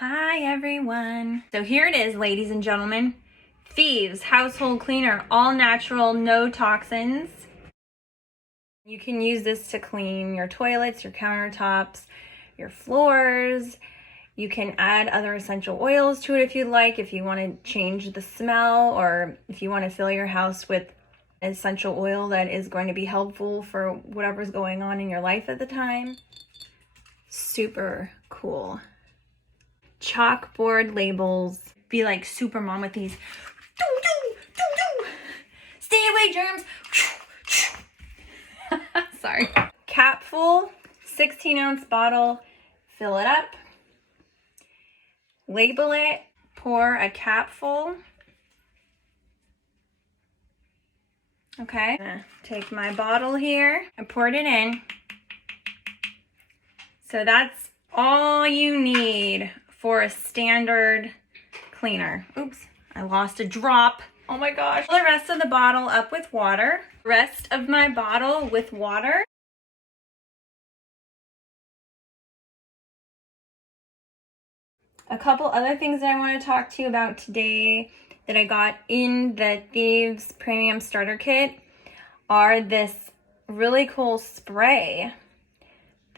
Hi everyone. So here it is, ladies and gentlemen. Thieves Household Cleaner, all natural, no toxins. You can use this to clean your toilets, your countertops, your floors. You can add other essential oils to it if you'd like, if you want to change the smell, or if you want to fill your house with essential oil that is going to be helpful for whatever's going on in your life at the time. Super cool. Chalkboard labels. Be like super mom with these. Stay away, germs. Sorry. Cap full, 16-ounce bottle. Fill it up. Label it. Pour a cap full. Okay. Take my bottle here. I poured it in. So that's all you need for a standard cleaner. Oops, I lost a drop. Oh my gosh. Fill the rest of the bottle up with water. Rest of my bottle with water. A couple other things that I want to talk to you about today that I got in the Thieves Premium Starter Kit are this really cool spray.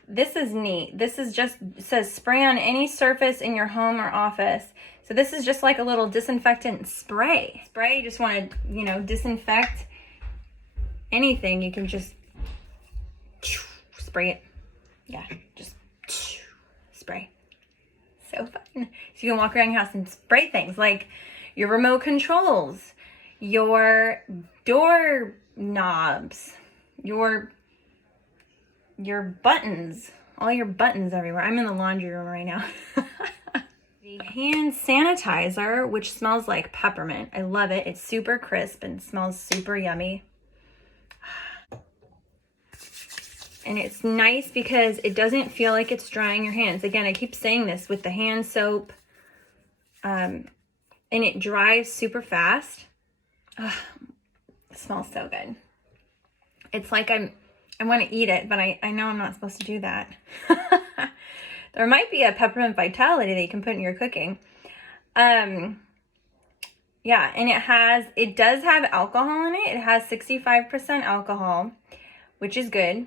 This is neat. This is just, it says spray on any surface in your home or office. So this is just like a little disinfectant spray. You just want to, disinfect anything. You can just spray it. Yeah, just spray. So fun. So you can walk around your house and spray things like your remote controls, your door knobs, your buttons, all your buttons everywhere. I'm in the laundry room right now. The hand sanitizer, which smells like peppermint. I love it. It's super crisp and smells super yummy. And it's nice because it doesn't feel like it's drying your hands. Again, I keep saying this with the hand soap. And it dries super fast. It smells so good. It's like I want to eat it, but I know I'm not supposed to do that. There might be a peppermint vitality that you can put in your cooking. Yeah, and it does have alcohol in it. It has 65% alcohol, which is good,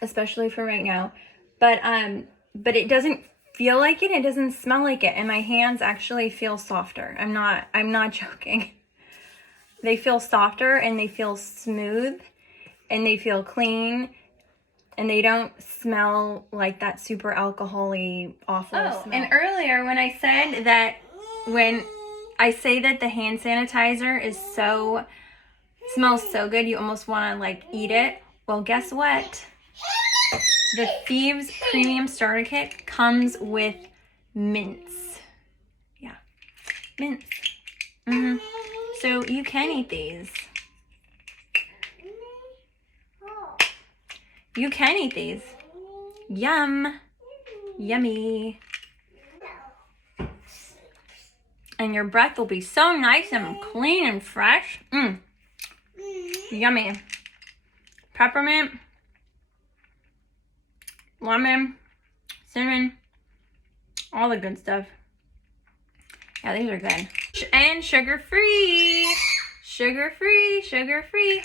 especially for right now. But it doesn't feel like it. It doesn't smell like it, and my hands actually feel softer. I'm not joking. They feel softer and they feel smooth. And they feel clean, and they don't smell like that super alcohol-y, awful smell. And earlier when I say that the hand sanitizer smells so good, you almost want to eat it. Well, guess what? The Thieves Premium Starter Kit comes with mints. Yeah, mints. So you can eat these. You can eat these. Yum. Yummy. And your breath will be so nice and clean and fresh. Yummy. Peppermint, lemon, cinnamon, all the good stuff. Yeah, these are good. And sugar-free. Sugar-free, sugar-free.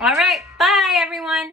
All right, bye everyone.